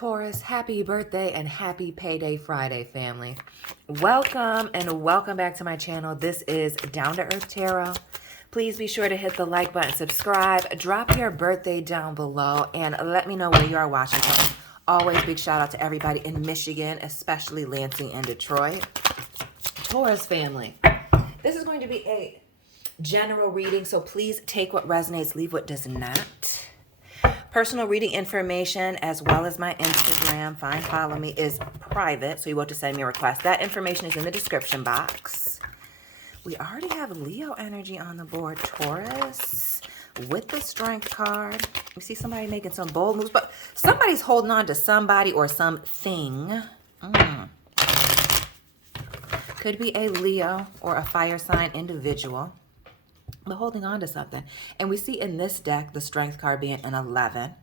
Taurus, happy birthday and happy payday Friday, family. Welcome and welcome back to my channel. This is Down to Earth Tarot. Please be sure to hit the like button, subscribe, drop your birthday down below, and let me know where you are watching from. Always big shout out to everybody in Michigan, especially Lansing and Detroit. Taurus family, this is going to be a general reading, so please take what resonates, leave what does not. Personal reading information as well as my Instagram, follow me, is private, so you want to send me a request. That information is in the description box. We already have Leo energy on the board, Taurus, with the Strength card. We see somebody making some bold moves, but somebody's holding on to somebody or something. Could be a Leo or a fire sign individual, but holding on to something. And we see in this deck the Strength card being an 11.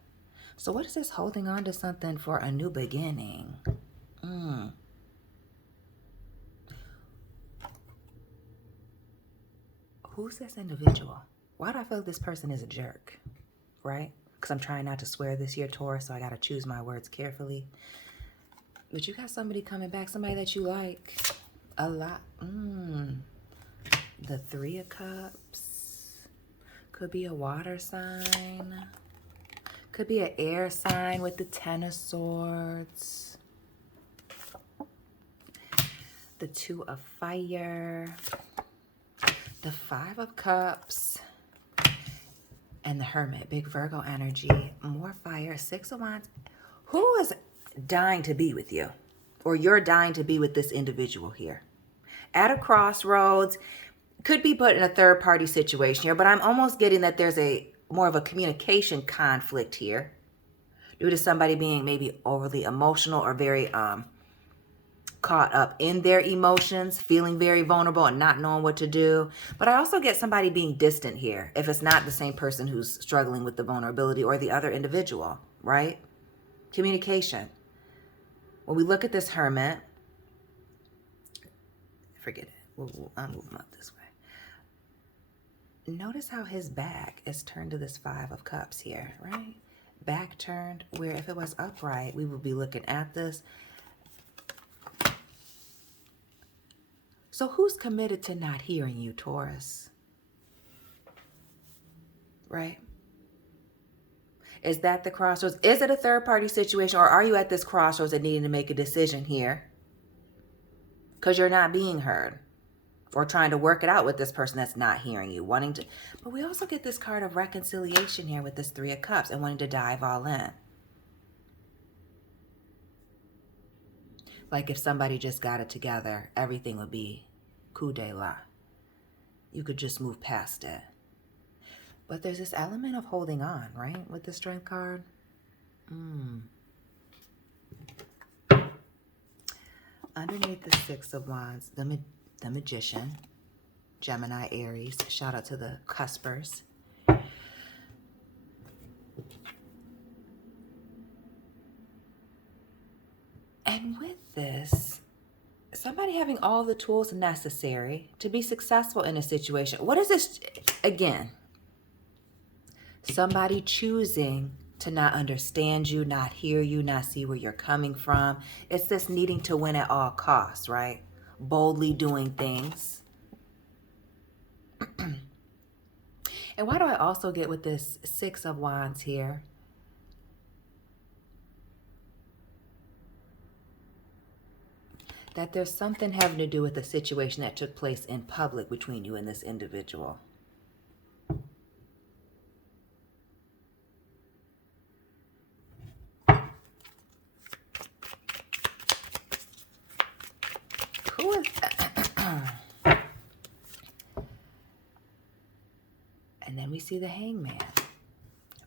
So what is this holding on to something for a new beginning? Who's this individual? Why do I feel like this person is a jerk? Right? Because I'm trying not to swear this year, Taurus, so I got to choose my words carefully. But you got somebody coming back, somebody that you like a lot. The Three of Cups. Could be a water sign. Could be an air sign with the Ten of Swords. The Two of Fire. The Five of Cups. And the Hermit. Big Virgo energy. More fire. Six of Wands. Who is dying to be with you? Or you're dying to be with this individual here? At a crossroads. Could be put in a third party situation here, but I'm almost getting that there's a more of a communication conflict here due to somebody being maybe overly emotional or very caught up in their emotions, feeling very vulnerable and not knowing what to do. But I also get somebody being distant here if it's not the same person who's struggling with the vulnerability or the other individual, right? Communication. When we look at this Hermit, forget it. I'm moving up this way. Notice how his back is turned to this Five of Cups here, right? Back turned, where if it was upright, we would be looking at this. So who's committed to not hearing you, Taurus? Right? Is that the crossroads? Is it a third-party situation, or are you at this crossroads and needing to make a decision here? Because you're not being heard. Or trying to work it out with this person that's not hearing you, wanting to. But we also get this card of reconciliation here with this Three of Cups and wanting to dive all in. Like if somebody just got it together, everything would be coup de la. You could just move past it. But there's this element of holding on, right? With the Strength card. Underneath the Six of Wands, the Magician, Gemini, Aries. Shout out to the cuspers. And with this, somebody having all the tools necessary to be successful in a situation. What is this? Again, somebody choosing to not understand you, not hear you, not see where you're coming from. It's this needing to win at all costs, right? Boldly doing things. And why do I also get with this Six of Wands here? That there's something having to do with the situation that took place in public between you and this individual. Who is... And then we see the Hangman,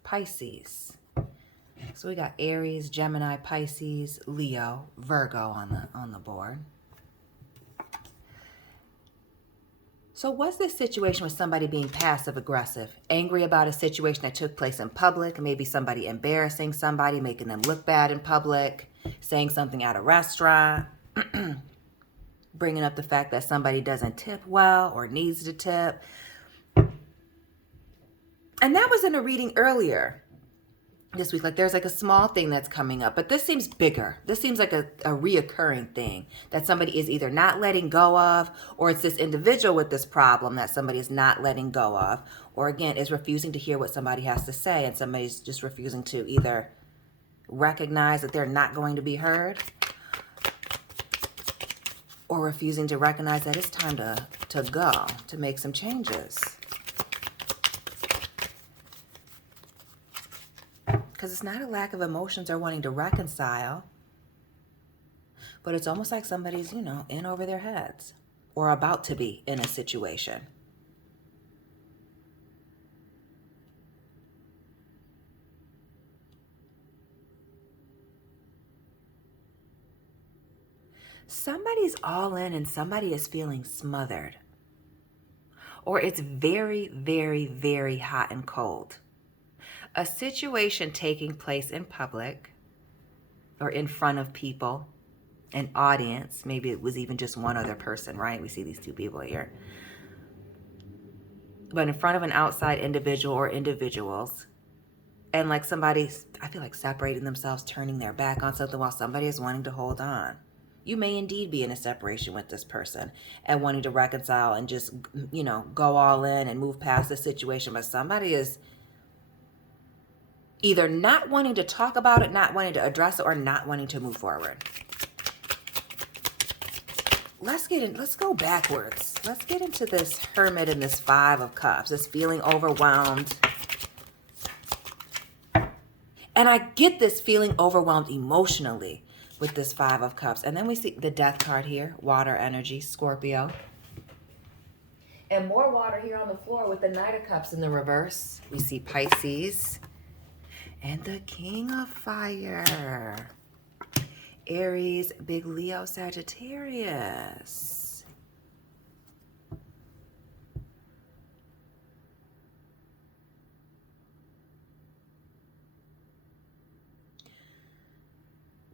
Pisces. So we got Aries, Gemini, Pisces, Leo, Virgo on the board. So what's this situation with somebody being passive aggressive, angry about a situation that took place in public, maybe somebody embarrassing somebody, making them look bad in public, saying something at a restaurant, bringing up the fact that somebody doesn't tip well or needs to tip. And that was in a reading earlier. this week. Like there's like a small thing that's coming up, but this seems bigger. This seems like a reoccurring thing that somebody is either not letting go of, or it's this individual with this problem that somebody is not letting go of, or again, is refusing to hear what somebody has to say, and somebody's just refusing to either recognize that they're not going to be heard, or refusing to recognize that it's time to go, to make some changes. Because it's not a lack of emotions or wanting to reconcile, but it's almost like somebody's, you know, in over their heads or about to be in a situation. Somebody's all in and somebody is feeling smothered. Or it's very, very, very hot and cold. A situation taking place in public or in front of people, an audience. Maybe it was even just one other person, right? We see these two people here. But in front of an outside individual or individuals. And like somebody's, I feel like separating themselves, turning their back on something while somebody is wanting to hold on. You may indeed be in a separation with this person and wanting to reconcile and just, you know, go all in and move past the situation. But somebody is either not wanting to talk about it, not wanting to address it, or not wanting to move forward. Let's go backwards. Let's get into this Hermit and this Five of Cups, this feeling overwhelmed. And I get this feeling overwhelmed emotionally with this Five of Cups. And then we see the Death card here, water energy, Scorpio. And more water here on the floor with the Knight of Cups in the reverse. We see Pisces. And the King of Fire, Aries, big Leo, Sagittarius.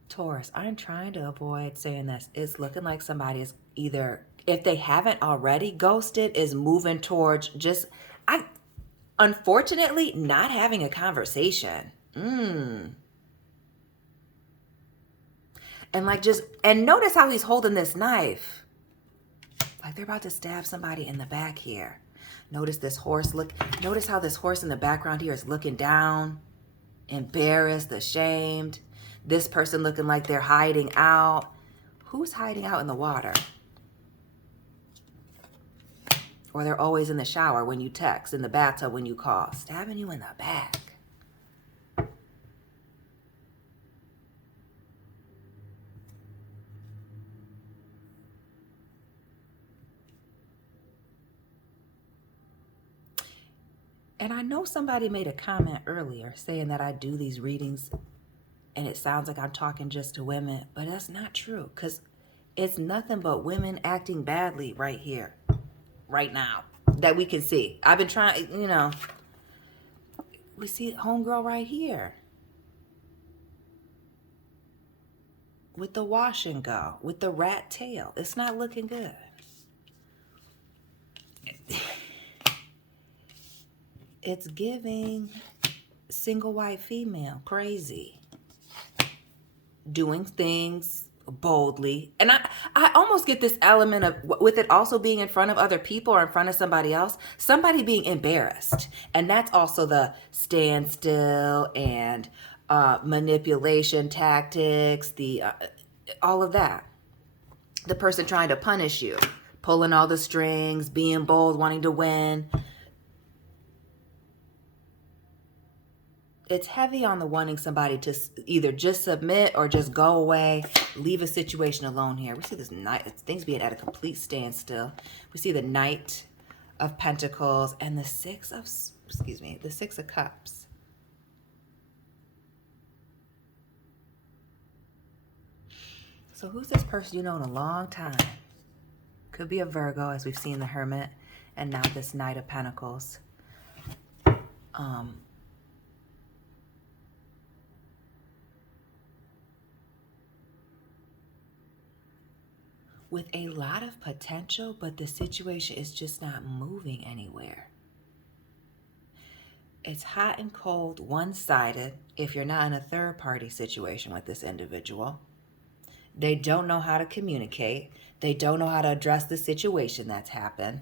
Taurus, I'm trying to avoid saying this. It's looking like somebody is either, if they haven't already ghosted, is moving towards just, unfortunately, not having a conversation. And like and notice how he's holding this knife. Like they're about to stab somebody in the back here. Notice this horse notice how this horse in the background here is looking down, embarrassed, ashamed. This person looking like they're hiding out. Who's hiding out in the water? Or they're always in the shower when you text, in the bathtub when you call. Stabbing you in the back. And I know somebody made a comment earlier saying that I do these readings and it sounds like I'm talking just to women, but that's not true, because it's nothing but women acting badly right here, right now, that we can see. I've been trying, you know, we see homegirl right here with the wash and go, with the rat tail. It's not looking good. It's giving single white female, crazy, doing things boldly. And I almost get this element of, with it also being in front of other people or in front of somebody else, somebody being embarrassed. And that's also the standstill and manipulation tactics, the all of that. The person trying to punish you, pulling all the strings, being bold, wanting to win. It's heavy on the wanting somebody to either just submit or just go away, leave a situation alone here. We see this things being at a complete standstill. We see the Knight of Pentacles and the Six of Cups. So who's this person you know in a long time? Could be a Virgo, as we've seen the Hermit, and now this Knight of Pentacles. With a lot of potential, but the situation is just not moving anywhere. It's hot and cold, one-sided if you're not in a third-party situation with this individual. They don't know how to communicate. They don't know how to address the situation that's happened.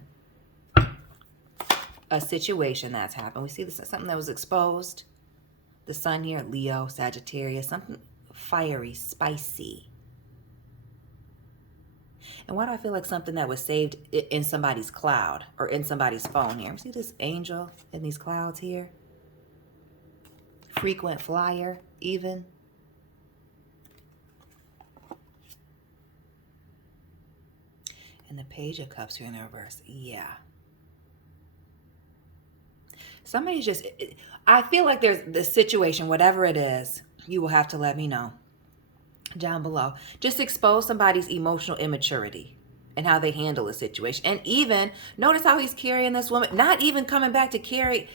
A situation that's happened. We see this as something that was exposed. The sun here, Leo, Sagittarius, something fiery, spicy. And why do I feel like something that was saved in somebody's cloud or in somebody's phone here? See this angel in these clouds here? Frequent flyer, even. And the Page of Cups here in the reverse. Yeah. Somebody's just, I feel like there's the situation, whatever it is, you will have to let me know down below. Just expose somebody's emotional immaturity and how they handle a situation. And even notice how he's carrying this woman, not even coming back to carry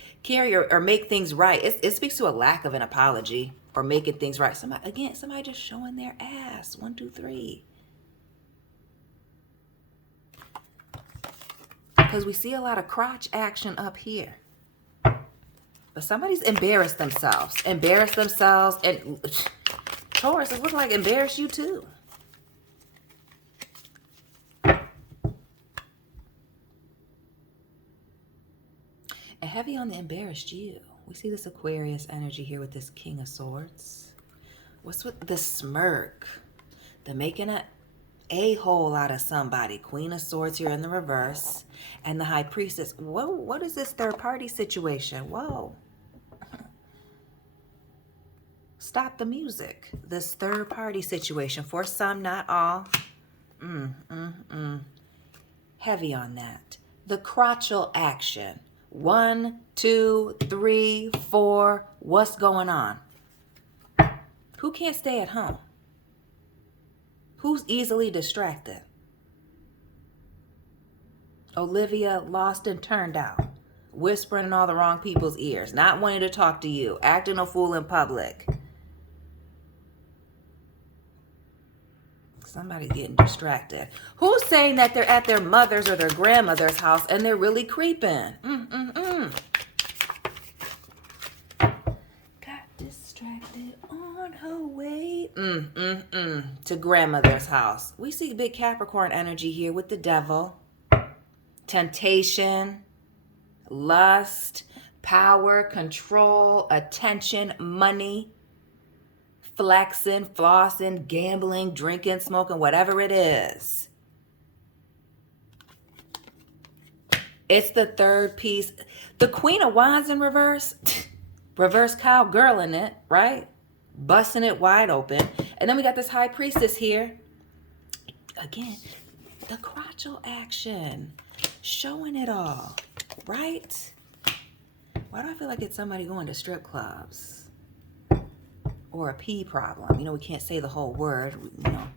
or make things right. It speaks to a lack of an apology or making things right. Somebody just showing their ass. 1, 2, 3. Because we see a lot of crotch action up here. But somebody's embarrassed themselves. And Taurus, it looks like embarrass you too. And heavy on the embarrassed you. We see this Aquarius energy here with this King of Swords. What's with the smirk? The making a a-hole out of somebody. Queen of Swords here in the reverse. And the High Priestess. Whoa, what is this third party situation? Whoa. Stop the music. This third party situation. For some, not all. Heavy on that. The crotchal action. 1, 2, 3, 4. What's going on? Who can't stay at home? Who's easily distracted? Olivia, lost and turned out. Whispering in all the wrong people's ears. Not wanting to talk to you. Acting a fool in public. Somebody's getting distracted. Who's saying that they're at their mother's or their grandmother's house and they're really creeping? Got distracted on her way to grandmother's house. We see big Capricorn energy here with the devil. Temptation, lust, power, control, attention, money. Flexing, flossing, gambling, drinking, smoking, whatever it is. It's the third piece. The Queen of Wands in reverse. Reverse cowgirl in it, right? Busting it wide open. And then we got this High Priestess here. Again, the crotchal action. Showing it all, right? Why do I feel like it's somebody going to strip clubs? Or a P problem. You know, we can't say the whole word, you know.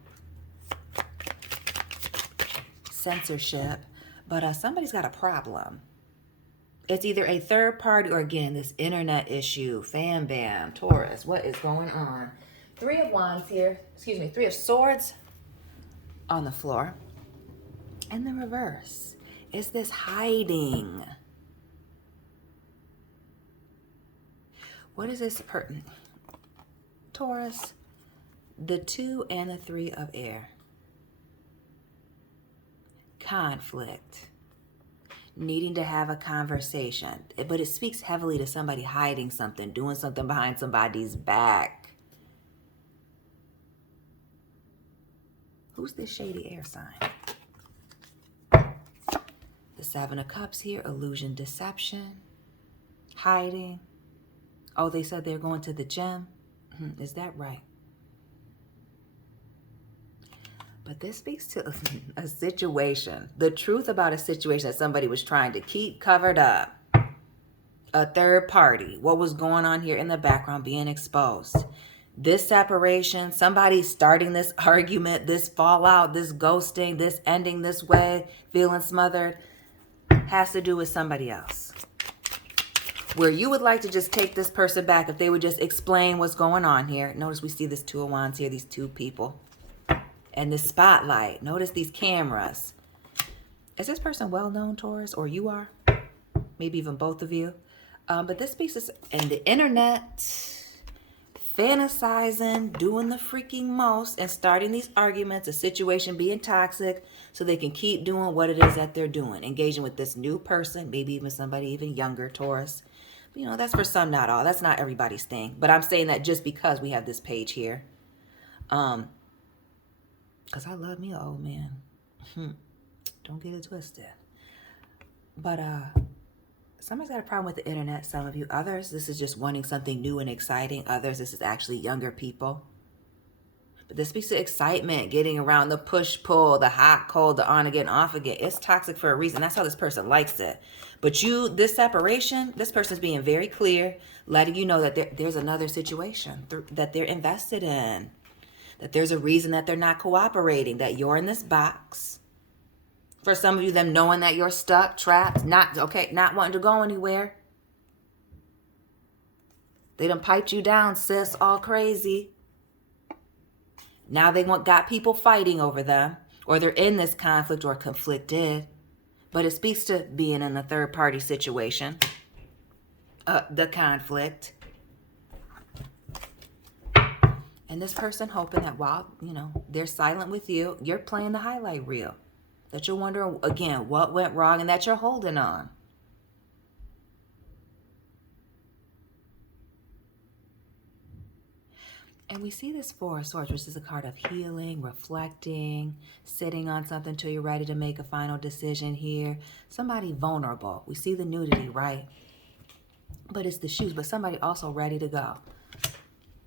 Censorship. But somebody's got a problem. It's either a third party or, again, this internet issue. Fam bam. Taurus. What is going on? 3 of Wands here. Excuse me. 3 of Swords on the floor. And the reverse. Is this hiding? What is this pertinent? Taurus, the 2 and the 3 of air. Conflict. Needing to have a conversation. But it speaks heavily to somebody hiding something, doing something behind somebody's back. Who's this shady air sign? The 7 of Cups here, illusion, deception, hiding. Oh, they said they're going to the gym. Is that right? But this speaks to a situation, the truth about a situation that somebody was trying to keep covered up. A third party, what was going on here in the background being exposed. This separation, somebody starting this argument, this fallout, this ghosting, this ending this way, feeling smothered, has to do with somebody else. Where you would like to just take this person back if they would just explain what's going on here. Notice we see this 2 of Wands here, these 2 people. And this spotlight. Notice these cameras. Is this person well known, Taurus? Or you are? Maybe even both of you. But this speaks to and the internet, fantasizing, doing the freaking most, and starting these arguments, a situation being toxic, so they can keep doing what it is that they're doing, engaging with this new person, maybe even somebody even younger, Taurus. You know, that's for some, not all. That's not everybody's thing. But I'm saying that just because we have this page here. Because I love me an old man. Don't get it twisted. But somebody's got a problem with the internet, some of you. Others, this is just wanting something new and exciting. Others, this is actually younger people. But this speaks to excitement, getting around, the push-pull, the hot, cold, the on again, off again. It's toxic for a reason. That's how this person likes it. But this separation, this person's being very clear, letting you know that there's another situation that they're invested in. That there's a reason that they're not cooperating, that you're in this box. For some of you, them knowing that you're stuck, trapped, not wanting to go anywhere. They done piped you down, sis, all crazy. Now they got people fighting over them, or they're in this conflict or conflicted. But it speaks to being in a third party situation, the conflict. And this person hoping that while, they're silent with you, you're playing the highlight reel. That you're wondering, again, what went wrong and that you're holding on. And we see this Four of Swords, which is a card of healing, reflecting, sitting on something till you're ready to make a final decision here. Somebody vulnerable. We see the nudity, right? But it's the shoes, but somebody also ready to go.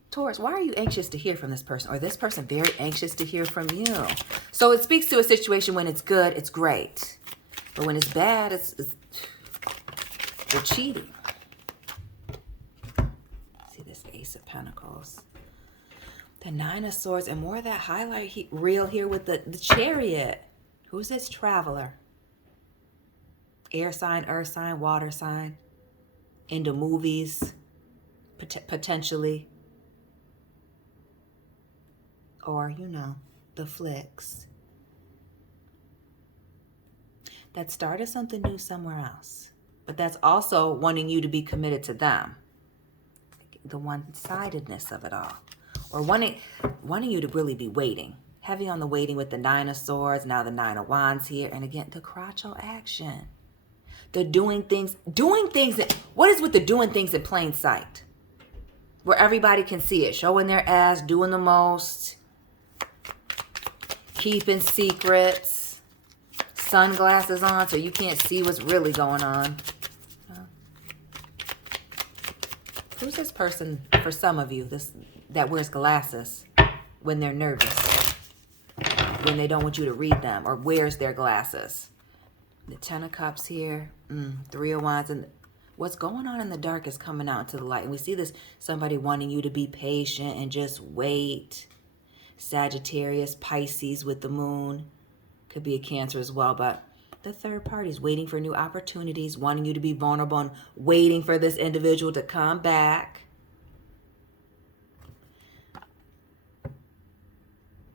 Taurus, why are you anxious to hear from this person? Or this person very anxious to hear from you? So it speaks to a situation when it's good, it's great. But when it's bad, they're cheating. See this Ace of Pentacles. The Nine of Swords, and more of that highlight reel here with the Chariot. Who's this traveler? Air sign, earth sign, water sign. Into movies, potentially. Or, the flicks. That started something new somewhere else. But that's also wanting you to be committed to them. The one-sidedness of it all. Or wanting you to really be waiting. Heavy on the waiting with the Nine of Swords, now the Nine of Wands here. And again, the crotchal action. The doing things. What is with the doing things in plain sight? Where everybody can see it. Showing their ass, doing the most. Keeping secrets. Sunglasses on so you can't see what's really going on. Who's this person, for some of you, that wears glasses when they're nervous? When they don't want you to read them, or wears their glasses? The Ten of Cups here. Three of Wands. And what's going on in the dark is coming out into the light. And we see this, somebody wanting you to be patient and just wait. Sagittarius, Pisces with the moon. Could be a Cancer as well, but the third party is waiting for new opportunities, wanting you to be vulnerable and waiting for this individual to come back.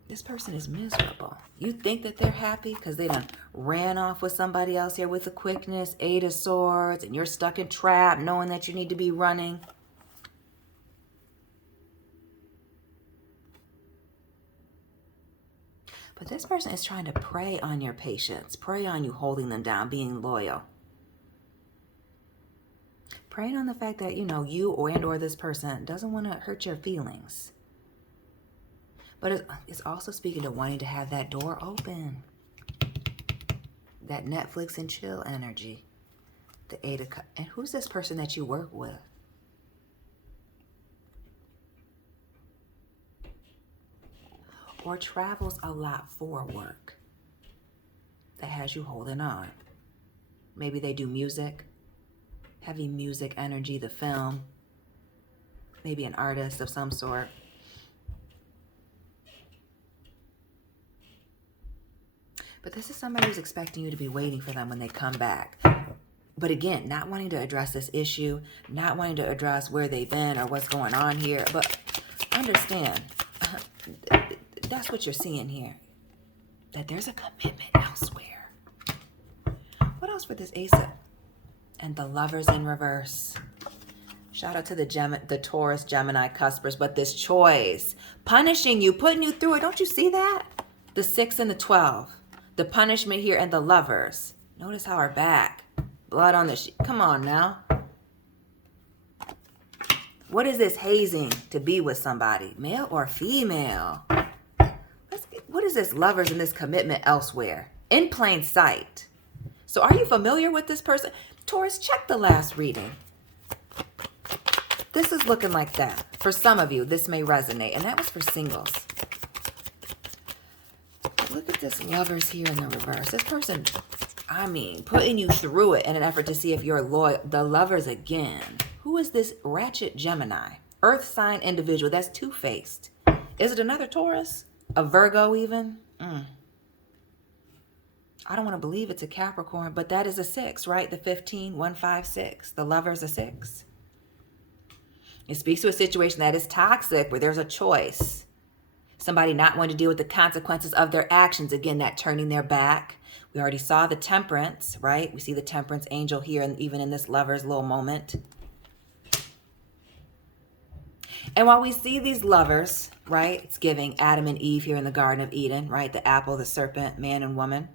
This person is miserable. You think that they're happy because they done ran off with somebody else here with the quickness, Eight of Swords, and you're stuck in trap knowing that you need to be running. But this person is trying to prey on your patience, prey on you holding them down, being loyal. Preying on the fact that, you or this person doesn't want to hurt your feelings. But it's also speaking to wanting to have that door open. That Netflix and chill energy. The Eight of Cups. And who's this person that you work with? Or travels a lot for work that has you holding on. Maybe they do music, heavy music energy, the film, maybe an artist of some sort. But this is somebody who's expecting you to be waiting for them when they come back. But again, not wanting to address this issue, not wanting to address where they've been or what's going on here. But understand, that's what you're seeing here. That there's a commitment elsewhere. What else for this Ace of? And the Lovers in reverse. Shout out to the Taurus, Gemini cuspers, but this choice, punishing you, putting you through it. Don't you see that? The 6 and the 12. The punishment here and the lovers. Notice how her back. Blood on the sheet. Come on now. What is this hazing to be with somebody? Male or female? What is this lovers and this commitment elsewhere? In plain sight. So are you familiar with this person? Taurus, check the last reading. This is looking like that. For some of you, this may resonate. And that was for singles. Look at this lovers here in the reverse. This person, I mean, putting you through it in an effort to see if you're loyal. The lovers again. Who is this ratchet Gemini? Earth sign individual. That's two-faced. Is it another Taurus? A Virgo even? I don't want to believe it's a Capricorn, but that is a 6, right? The 15, 1, 5, 6. The lover's a 6. It speaks to a situation that is toxic, where there's a choice. Somebody not wanting to deal with the consequences of their actions. Again, that turning their back. We already saw the temperance, right? We see the temperance angel here, and even in this lover's little moment. And while we see these lovers, right? It's giving Adam and Eve here in the Garden of Eden, right? The apple, the serpent, man and woman.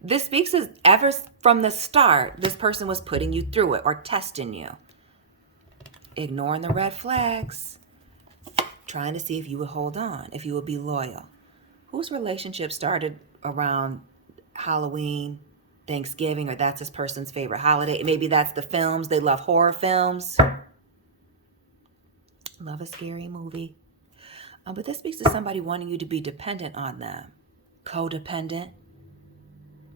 This speaks as ever from the start, this person was putting you through it or testing you. Ignoring the red flags. Trying to see if you would hold on, if you would be loyal. Whose relationship started around Halloween, Thanksgiving, or that's this person's favorite holiday? Maybe that's the films. They love horror films. Love a scary movie. But this speaks to somebody wanting you to be dependent on them. Codependent.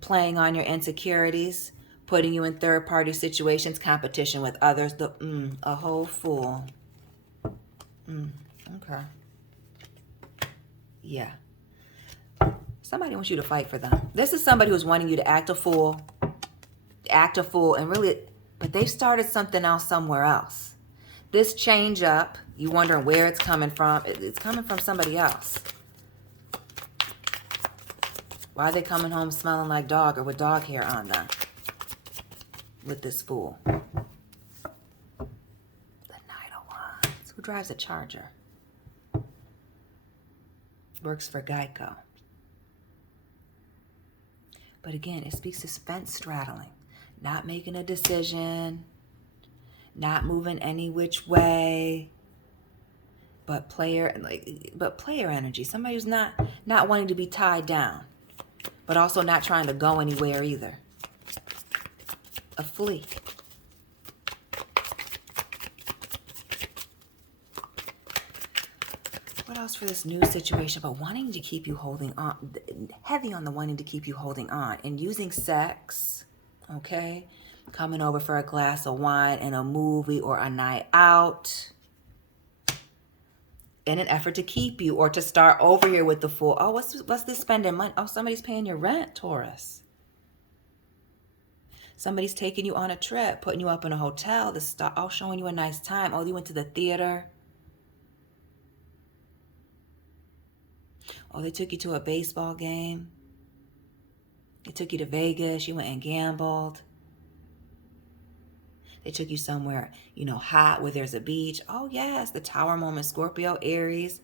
Playing on your insecurities. Putting you in third-party situations. Competition with others. A whole fool. Okay. Yeah. Somebody wants you to fight for them. This is somebody who's wanting you to act a fool. Act a fool and really... But they've started something else somewhere else. This change up, you wondering where it's coming from. It's coming from somebody else. Why are they coming home smelling like dog or with dog hair on them? With this fool. The Knight of Wands. Who drives a Charger? Works for Geico. But again, it speaks to fence straddling. Not making a decision. Not moving any which way. But player energy. Somebody who's not wanting to be tied down. But also not trying to go anywhere either. A flea. What else for this new situation? But wanting to keep you holding on. Heavy on the wanting to keep you holding on. And using sex. Okay. Coming over for a glass of wine and a movie or a night out. In an effort to keep you or to start over here with the fool. Oh, what's this spending money? Oh, somebody's paying your rent, Taurus. Somebody's taking you on a trip, putting you up in a hotel, showing you a nice time. Oh, you went to the theater. Oh, they took you to a baseball game. They took you to Vegas. You went and gambled. They took you somewhere, hot where there's a beach. Oh, yes, the Tower moment. Scorpio, Aries,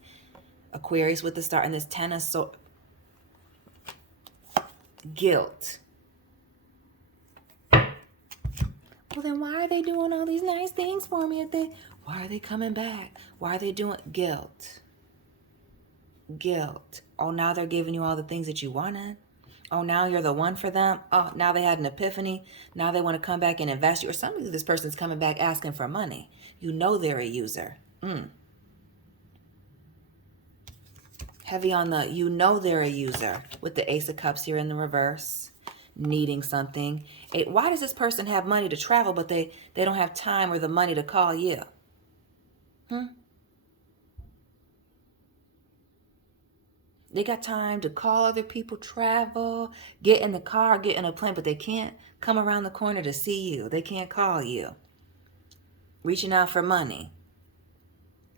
Aquarius with the star. And this 10 of Swords. Guilt. Well, then why are they doing all these nice things for me? Why are they coming back? Why are they doing guilt? Guilt. Oh, now they're giving you all the things that you wanted. Oh, now you're the one for them. Oh, now they had an epiphany. Now they want to come back and invest you. Or somebody, this person's coming back asking for money. You know they're a user. Heavy on the, they're a user. With the Ace of Cups here in the reverse. Needing something. Why does this person have money to travel, but they don't have time or the money to call you? They got time to call other people, travel, get in the car, get in a plane, but they can't come around the corner to see you. They can't call you. Reaching out for money.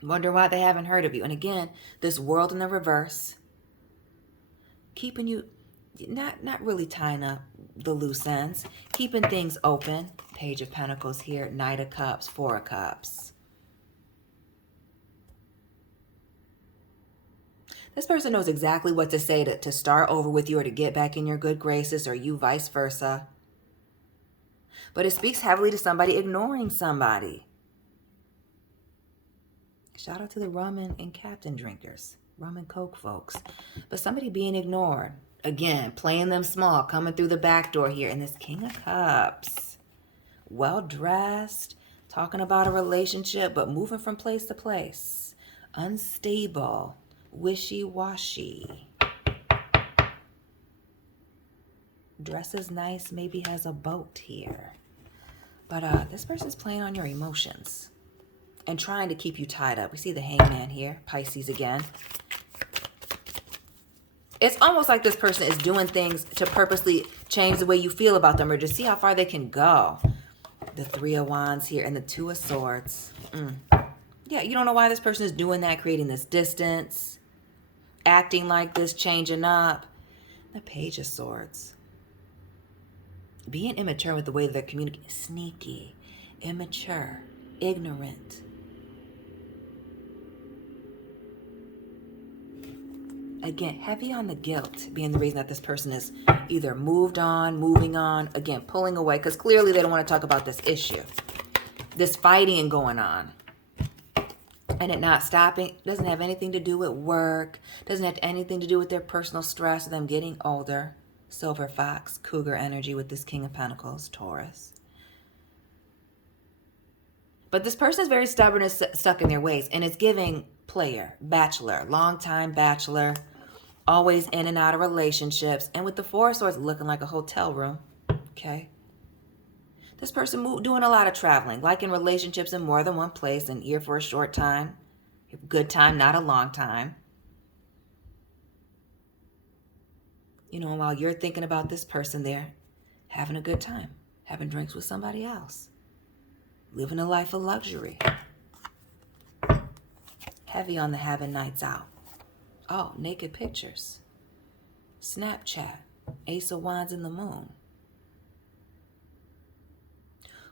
Wonder why they haven't heard of you. And again, this world in the reverse. Keeping you, not really tying up the loose ends, keeping things open. Page of Pentacles here, Knight of Cups, Four of Cups. This person knows exactly what to say to start over with you or to get back in your good graces, or you vice versa. But it speaks heavily to somebody ignoring somebody. Shout out to the rum and Captain drinkers, rum and Coke folks. But somebody being ignored. Again, playing them small, coming through the back door here. And this King of Cups. Well-dressed, talking about a relationship, but moving from place to place. Unstable, wishy-washy. Dresses nice, maybe has a boat here. But this person's playing on your emotions and trying to keep you tied up. We see the Hangman here, Pisces again. It's almost like this person is doing things to purposely change the way you feel about them or to see how far they can go. The Three of Wands here and the Two of Swords. Yeah, you don't know why this person is doing that, creating this distance, acting like this, changing up. The Page of Swords. Being immature with the way that they're communicating. Sneaky, immature, ignorant. Again, heavy on the guilt being the reason that this person is either moved on, moving on, again, pulling away, because clearly they don't want to talk about this issue. This fighting going on. And it not stopping. Doesn't have anything to do with work. Doesn't have anything to do with their personal stress, them getting older. Silver Fox, Cougar energy with this King of Pentacles, Taurus. But this person is very stubborn and stuck in their ways. And it's giving player, bachelor, long-time bachelor, always in and out of relationships. And with the Four of Swords looking like a hotel room. Okay. This person doing a lot of traveling, like in relationships in more than one place and here for a short time. Good time, not a long time. You know, while you're thinking about this person there, having a good time, having drinks with somebody else, living a life of luxury. Heavy on the having nights out. Oh, naked pictures. Snapchat. Ace of Wands in the Moon.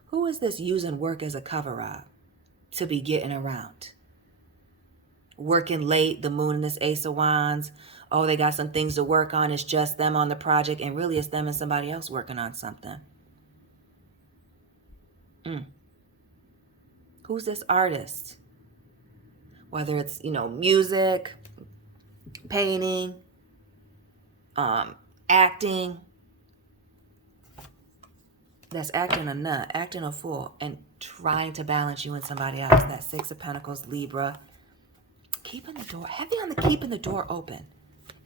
Who is this using work as a cover-up to be getting around? Working late, the Moon and this Ace of Wands. Oh, they got some things to work on. It's just them on the project. And really, it's them and somebody else working on something. Who's this artist? Whether it's, you know, music, painting, acting. That's acting a nut, acting a fool, and trying to balance you and somebody else. That Six of Pentacles, Libra. Keeping the door, heavy on the keeping the door open.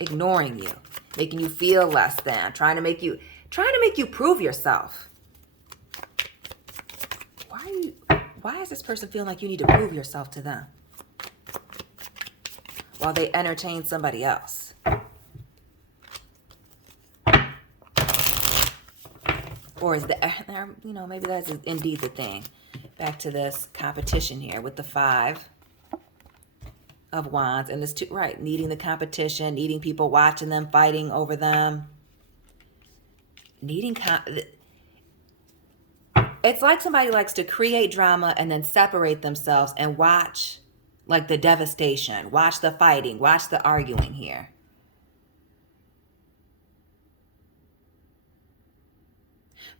Ignoring you, making you feel less than, trying to make you prove yourself. Why is this person feeling like you need to prove yourself to them while they entertain somebody else? Or is that, you know, maybe that's indeed the thing. Back to this competition here with the Five of Wands and this two, right, needing the competition, needing people watching them, fighting over them, needing it's like somebody likes to create drama and then separate themselves and watch like the devastation, watch the fighting, watch the arguing here.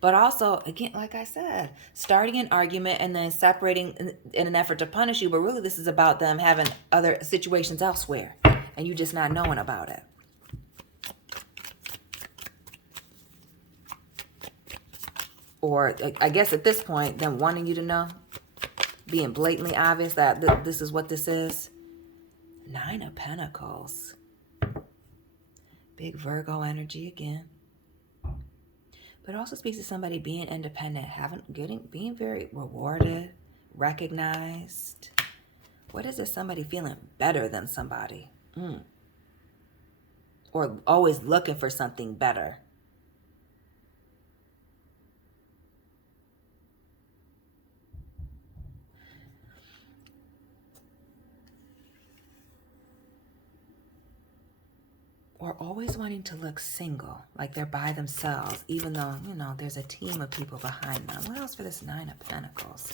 But also, again, like I said, starting an argument and then separating in an effort to punish you. But really, this is about them having other situations elsewhere. And you just not knowing about it. Or, I guess at this point, them wanting you to know. Being blatantly obvious that this is what this is. Nine of Pentacles. Big Virgo energy again. But it also speaks to somebody being independent, being very rewarded, recognized. What is it? Somebody feeling better than somebody. Or always looking for something better. or always wanting to look single, like they're by themselves, even though, you know, there's a team of people behind them. What else for this Nine of Pentacles?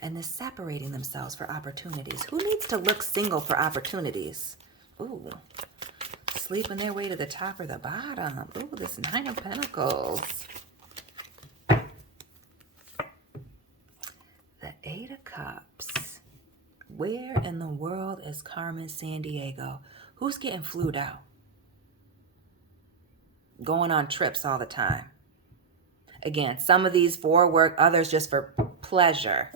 And this separating themselves for opportunities. Who needs to look single for opportunities? Ooh, sleeping their way to the top or the bottom. Ooh, this Nine of Pentacles. The Eight of Cups. Where in the world is Carmen Sandiego? Who's getting flued out? Going on trips all the time. Again, some of these for work, others just for pleasure.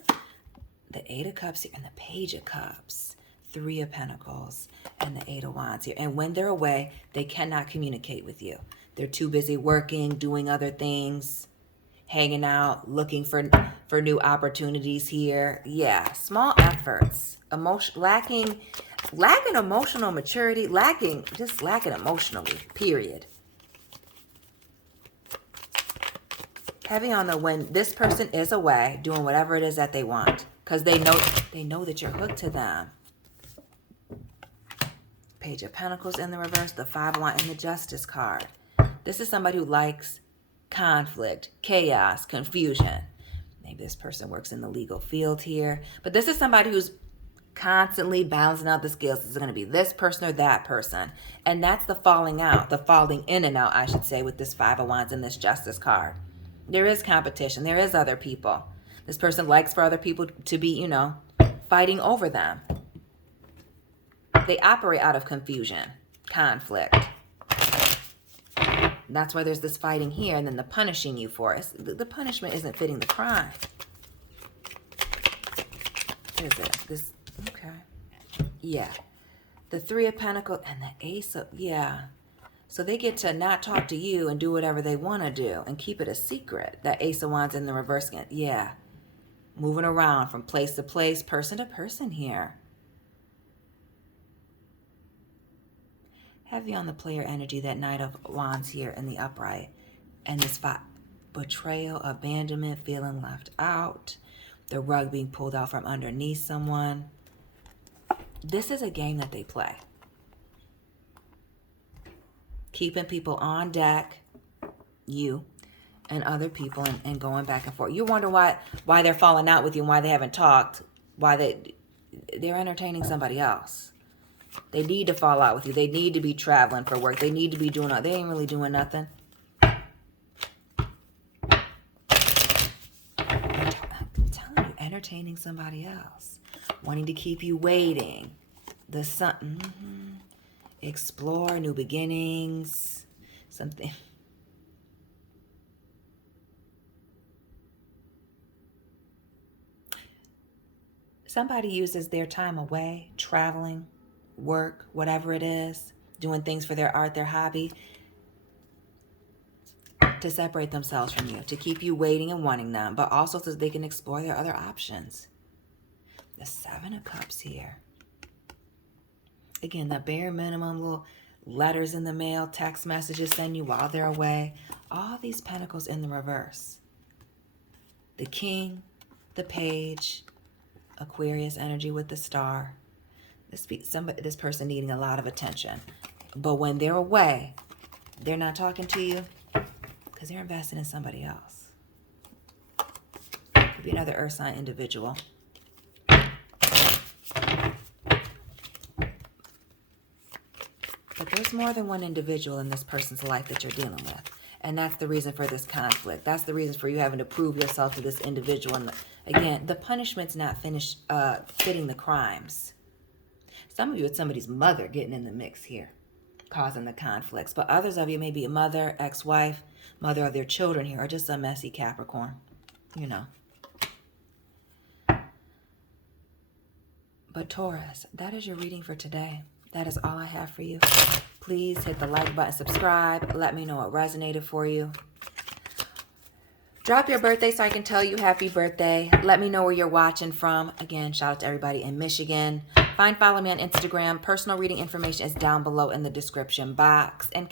The Eight of Cups here and the Page of Cups. Three of Pentacles and the Eight of Wands here. And when they're away, they cannot communicate with you. They're too busy working, doing other things, hanging out, looking for new opportunities here. Yeah, small efforts. Lacking emotional maturity, lacking emotionally, period. Heavy on the when this person is away doing whatever it is that they want, because they know that you're hooked to them. Page of Pentacles in the reverse, the Five of Wands, and the Justice card. This is somebody who likes conflict, chaos, confusion. Maybe this person works in the legal field here, but this is somebody who's constantly balancing out the scales. This is going to be this person or that person, and that's the falling out, the falling in and out, I should say, with this Five of Wands and this Justice card. There is competition. There is other people. This person likes for other people to be, you know, fighting over them. They operate out of confusion, conflict. That's why there's this fighting here and then the punishing you for it. The punishment isn't fitting the crime. What is it? This, okay. Yeah. The Three of Pentacles and the Ace of, yeah. So they get to not talk to you and do whatever they want to do and keep it a secret. That Ace of Wands in the reverse again. Yeah. Moving around from place to place, person to person here. Heavy on the player energy, that Knight of Wands here in the upright. And this betrayal, abandonment, feeling left out. The rug being pulled out from underneath someone. This is a game that they play. Keeping people on deck, you and other people, and going back and forth. You wonder why they're falling out with you and why they haven't talked, why they're entertaining somebody else. They need to fall out with you. They need to be traveling for work. They need to be doing, they ain't really doing nothing. I'm telling you, entertaining somebody else. Wanting to keep you waiting. The sun, explore new beginnings, something. Somebody uses their time away, traveling, work, whatever it is, doing things for their art, their hobby, to separate themselves from you, to keep you waiting and wanting them, but also so they can explore their other options. The Seven of Cups here. Again, the bare minimum, little letters in the mail, text messages send you while they're away. All these pentacles in the reverse. The King, the Page, Aquarius energy with the Star. This person needing a lot of attention. But when they're away, they're not talking to you because they're invested in somebody else. Could be another earth sign individual. But there's more than one individual in this person's life that you're dealing with. And that's the reason for this conflict. That's the reason for you having to prove yourself to this individual. And again, the punishment's not fitting the crimes. Some of you, it's somebody's mother getting in the mix here, causing the conflicts. But others of you may be a mother, ex-wife, mother of their children here, or just a messy Capricorn, you know. But Taurus, that is your reading for today. That is all I have for you. Please hit the like button, subscribe. Let me know what resonated for you. Drop your birthday so I can tell you happy birthday. Let me know where you're watching from. Again, shout out to everybody in Michigan. Follow me on Instagram. Personal reading information is down below in the description box. And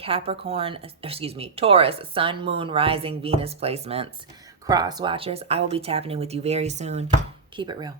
Taurus, Sun, Moon, Rising, Venus placements, cross watchers. I will be tapping in with you very soon. Keep it real.